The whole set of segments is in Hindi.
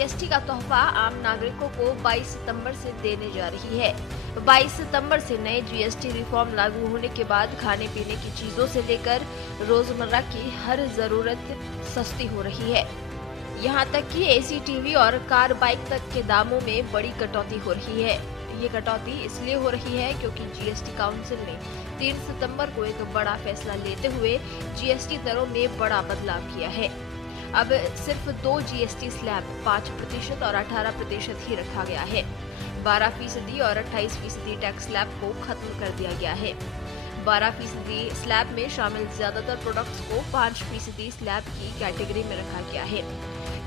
जीएसटी का तोहफा आम नागरिकों को 22 सितंबर से देने जा रही है। 22 सितंबर से नए जीएसटी रिफॉर्म लागू होने के बाद खाने पीने की चीजों से लेकर रोजमर्रा की हर जरूरत सस्ती हो रही है। यहाँ तक कि एसी, टीवी और कार, बाइक तक के दामों में बड़ी कटौती हो रही है। ये कटौती इसलिए हो रही है क्योंकि जीएसटी काउंसिल ने 3 सितंबर को एक बड़ा फैसला लेते हुए जीएसटी दरों में बड़ा बदलाव किया है। अब सिर्फ 2 जीएसटी स्लैब 5% और 18% ही रखा गया है। 12% और 28% टैक्स स्लैब को खत्म कर दिया गया है। 12% स्लैब में शामिल ज्यादातर प्रोडक्ट्स को 5% स्लैब की कैटेगरी में रखा गया है,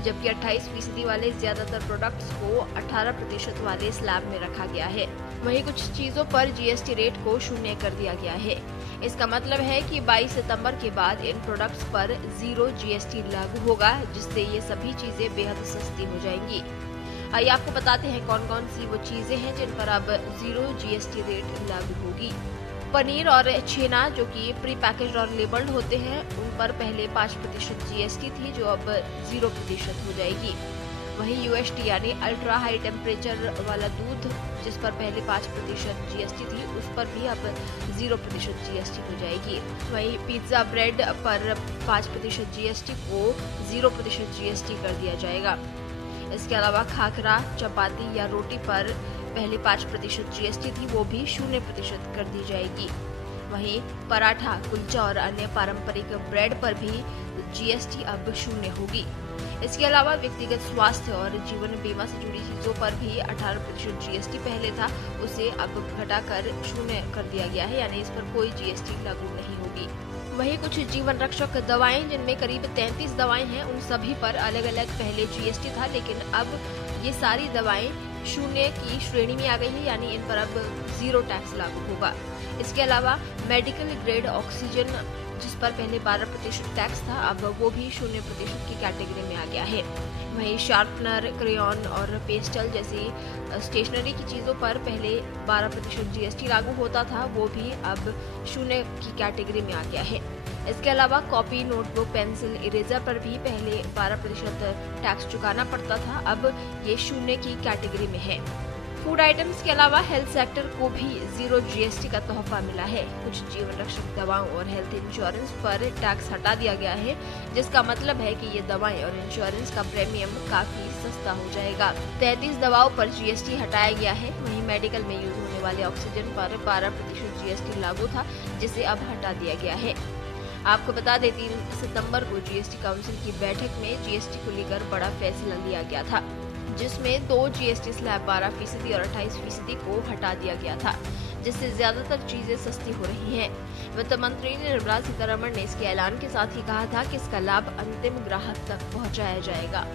जबकि 28% वाले ज्यादातर प्रोडक्ट्स को 18% वाले स्लैब में रखा गया है। वहीं कुछ चीजों पर जीएसटी रेट को 0 कर दिया गया है। इसका मतलब है कि 22 सितंबर के बाद इन प्रोडक्ट्स पर 0 जीएसटी लागू होगा, जिससे ये सभी चीजें बेहद सस्ती हो जाएंगी। आइए आपको बताते हैं कौन कौन सी वो चीजें हैं जिन पर अब 0 जीएसटी रेट लागू होगी। पनीर और छेना जो कि प्री पैकेज्ड और लेबल्ड होते हैं, उन पर पहले 5% जीएसटी थी, जो अब 0% हो जाएगी। वहीं यूएसटी यानी अल्ट्रा हाई टेम्परेचर वाला दूध, जिस पर पहले 5% जीएसटी थी, उस पर भी अब 0% जीएसटी हो जाएगी। वहीं पिज्जा ब्रेड पर 5% जीएसटी को 0% जीएसटी कर दिया जाएगा। इसके अलावा खाखरा, चपाती या रोटी पर पहले 5% जीएसटी थी, वो भी 0% कर दी जाएगी। वहीं पराठा, कुलचा और अन्य पारंपरिक ब्रेड पर भी जीएसटी अब 0 होगी। इसके अलावा व्यक्तिगत स्वास्थ्य और जीवन बीमा से जुड़ी चीजों पर भी 18% जीएसटी पहले था, उसे अब घटाकर 0 कर दिया गया है, यानी इस पर कोई जीएसटी लागू नहीं होगी। वहीं कुछ जीवन रक्षक दवाएं, जिनमें करीब 33 दवाएं हैं, उन सभी पर अलग अलग पहले जीएसटी था, लेकिन अब ये सारी दवाएं 0 की श्रेणी में आ गई है, यानी इन पर अब 0 टैक्स लागू होगा। इसके अलावा मेडिकल ग्रेड ऑक्सीजन, जिस पर पहले 12% टैक्स था, अब वो भी 0% की कैटेगरी में आ गया है। वहीं शार्पनर, क्रेयॉन और पेस्टल जैसी स्टेशनरी की चीजों पर पहले 12% जीएसटी लागू होता था, वो भी अब 0 की कैटेगरी में आ गया है। इसके अलावा कॉपी, नोटबुक, पेंसिल, इरेजर पर भी पहले 12% टैक्स चुकाना पड़ता था, अब ये 0 की कैटेगरी में है। फूड आइटम्स के अलावा हेल्थ सेक्टर को भी 0 जीएसटी का तोहफा मिला है। कुछ जीवन रक्षक दवाओं और हेल्थ इंश्योरेंस पर टैक्स हटा दिया गया है, जिसका मतलब है कि ये दवाएं और इंश्योरेंस का प्रीमियम काफी सस्ता हो जाएगा। 33 दवाओं पर जीएसटी हटाया गया है। वहीं मेडिकल में यूज होने वाले ऑक्सीजन पर 12% जीएसटी लागू था, जिसे अब हटा दिया गया है। आपको बता दें 3 सितंबर को जीएसटी काउंसिल की बैठक में जीएसटी को लेकर बड़ा फैसला लिया गया था, जिसमें 2 जीएसटी स्लैब 12% और 28% को हटा दिया गया था, जिससे ज्यादातर चीजें सस्ती हो रही हैं। वित्त मंत्री निर्मला सीतारमण ने इसके ऐलान के साथ ही कहा था कि इसका लाभ अंतिम ग्राहक तक पहुंचाया जाएगा।